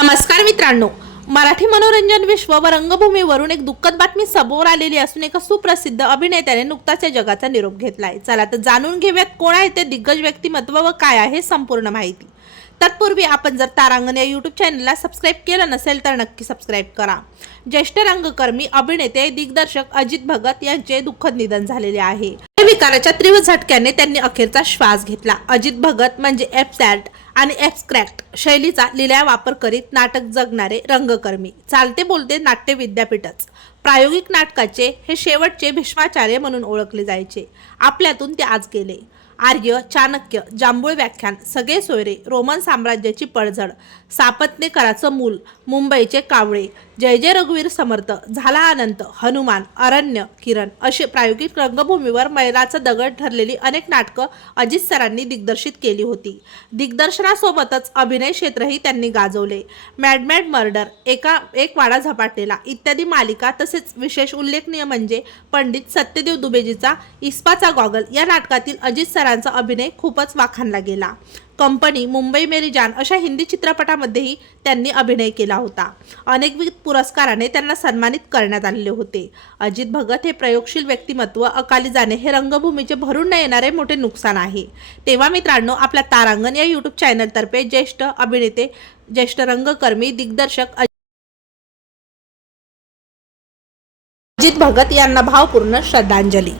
नमस्कार मित्रांनो मराठी मनोरंजन विश्व व रंगभूमीवरून एक दुःखद बातमी समोर आलेली असून एका सुप्रसिद्ध अभिनेत्याने नुकताच या जगाचा निरोप घेतलाय. चला तर जाणून घेऊयात कोण आहे ते दिग्गज व्यक्तिमत्व व काय आहे संपूर्ण माहिती. तत्पूर्वी आपण जर तारांगण या यूट्यूब चॅनलला सबस्क्राईब केलं नसेल तर नक्की सबस्क्राईब करा. ज्येष्ठ रंगकर्मी अभिनेते दिग्दर्शक अजित भगत यांचे दुःखद निधन झालेले आहे. शिकाराच्या तीव्र झटक्याने त्यांनी अखेरचा श्वास घेतला. अजित भगत म्हणजे एफ सॅट आणि एब्स्क्रॅक्ट शैलीचा लिलाव वापर करीत नाटक जगणारे रंगकर्मी. चालते बोलते नाट्य विद्यापीठच. प्रायोगिक नाटकाचे हे शेवटचे भीष्माचार्य म्हणून ओळखले जायचे. आपल्यातून ते आज गेले. आर्य चाणक्य जांभूळ व्याख्यान सगळे सोयरे रोमन साम्राज्याची पडझड सापत्नेकराचं मूल मुंबईचे कावळे जय जय रघुवीर समर्थ झाला अनंत हनुमान अरण्य किरण असे प्रायोगिक रंगभूमीवर मैलाचा दगड ठरलेली अनेक नाटकं अजित सरांनी दिग्दर्शित केली होती. दिग्दर्शनासोबतच अभिनय क्षेत्रही त्यांनी गाजवले. मॅडमॅड मर्डर एका एक वाडा झपाटलेला इत्यादी मालिका तसेच विशेष उल्लेखनीय म्हणजे पंडित सत्यदेव दुबेजीचा इस्पाचा गॉगल या नाटकातील अजित सरांचा अभिनय खूपच वाखाणला गेला. कंपनी मुंबई मेरी जान अशा हिंदी चित्रपटामध्येही त्यांनी अभिनय केला होता. अनेकविध पुरस्काराने त्यांना सन्मानित करण्यात आलेले होते. अजित भगत हे प्रयोगशील व्यक्तिमत्व अकाली जाणे हे रंगभूमीचे भरून न येणारे मोठे नुकसान आहे. तेव्हा मित्रांनो आपल्या तारांगण या यूट्यूब चॅनलतर्फे ज्येष्ठ अभिनेते ज्येष्ठ रंगकर्मी दिग्दर्शक अजित भगत यांना भावपूर्ण श्रद्धांजली.